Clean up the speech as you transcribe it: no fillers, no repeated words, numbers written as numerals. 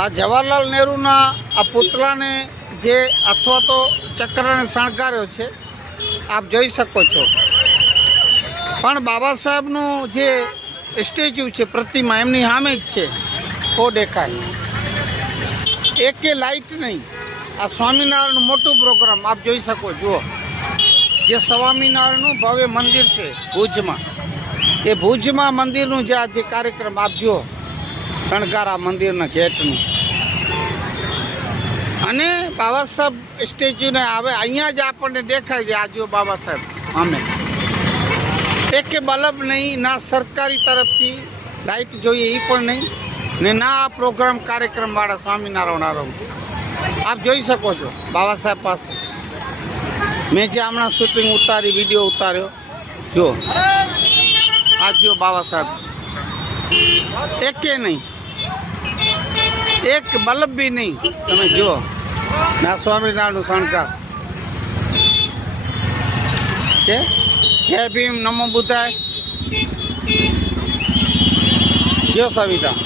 આ જવાહરલાલ નહેરુના આ પુતળાને જે અથવા તો ચક્રને શણગાર્યો છે, આપ જોઈ શકો છો. પણ બાબા સાહેબનું જે સ્ટેચ્યુ છે, પ્રતિમા એમની સામે જ છે, ઓ દેખાય. એકે લાઇટ નહીં. આ સ્વામિનારાયણનું મોટું પ્રોગ્રામ આપ જોઈ શકો. જુઓ, જે સ્વામિનારાયણનું ભવ્ય મંદિર છે ભુજમાં, એ ભુજમાં મંદિરનું જે આ જે કાર્યક્રમ આપ જુઓ, શણગારા મંદિરના ગેટનું. અને બાબા સાહેબ સ્ટેચ્યુને આવે અહીંયા જ આપણને દેખાય છે. આ જુઓ બાબા સાહેબ અમે એકે બલ્બ નહીં, ના સરકારી તરફથી લાઇટ જોઈએ એ પણ નહીં, ને ના આ પ્રોગ્રામ કાર્યક્રમવાળા સ્વામિનારાયણ આપ જોઈ શકો છો બાબા સાહેબ પાસે. મેં જે હમણાં શૂટિંગ ઉતારી, વિડીયો ઉતાર્યો, જુઓ આ જુઓ બાબા સાહેબ. એકે નહીં, એક બલ્બ બી નહીં. તમે જુઓ ના સ્વામિનારાયણનું શણગાર છે. જય ભીમ, નમો બુદ્ધાય, જય સવિતા.